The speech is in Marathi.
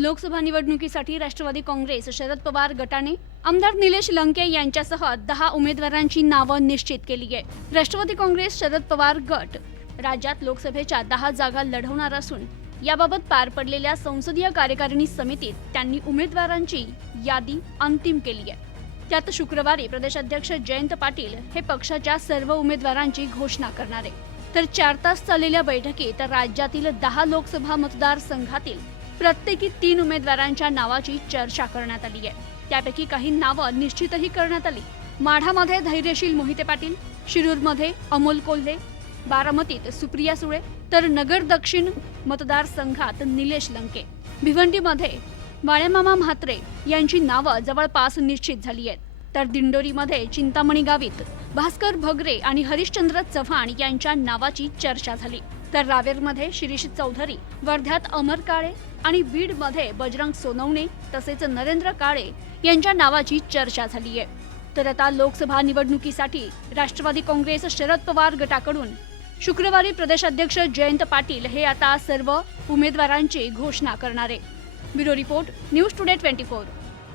लोकसभा निवडणुकीसाठी राष्ट्रवादी काँग्रेस शरद पवार गटाने आमदार निलेश लंके यांच्यासह दहा उमेदवारांची नावं निश्चित केली आहे. राष्ट्रवादी काँग्रेस शरद पवार गट राज्यात लोकसभेच्या दहा जागा लढवणार असून याबाबत पार पडलेल्या संसदीय कार्यकारिणी समितीत त्यांनी उमेदवारांची यादी अंतिम केली आहे. त्यात शुक्रवारी प्रदेशाध्यक्ष जयंत पाटील हे पक्षाच्या सर्व उमेदवारांची घोषणा करणार आहे तर चार तास चाललेल्या बैठकीत राज्यातील दहा लोकसभा मतदारसंघातील प्रत्येकी तीन उमेदवारांच्या नावाची चर्चा करण्यात आली आहे. त्यापैकी काही नावं निश्चितही करण्यात आली. माढामध्ये धैर्यशील मोहिते पाटील शिरूरमध्ये अमोल कोल्हे बारामतीत सुप्रिया सुळे तर नगर दक्षिण मतदारसंघात निलेश लंके. भिवंडीमध्ये वाळेमामा म्हात्रे यांची नावं जवळपास निश्चित झाली आहेत. तर दिंडोरीमध्ये चिंतामणी गावीत भास्कर भगरे आणि हरिश्चंद्र चव्हाण यांच्या नावाची चर्चा झाली. तर रावेरमध्ये शिरीष चौधरी वर्ध्यात अमर काळे आणि बीडमध्ये बजरंग सोनवणे तसेच नरेंद्र काळे यांच्या नावाची चर्चा झाली आहे. तर आता लोकसभा निवडणुकीसाठी राष्ट्रवादी काँग्रेस शरद पवार गटाकडून शुक्रवारी प्रदेशाध्यक्ष जयंत पाटील हे आता सर्व उमेदवारांची घोषणा करणारे bureau report news today twenty four.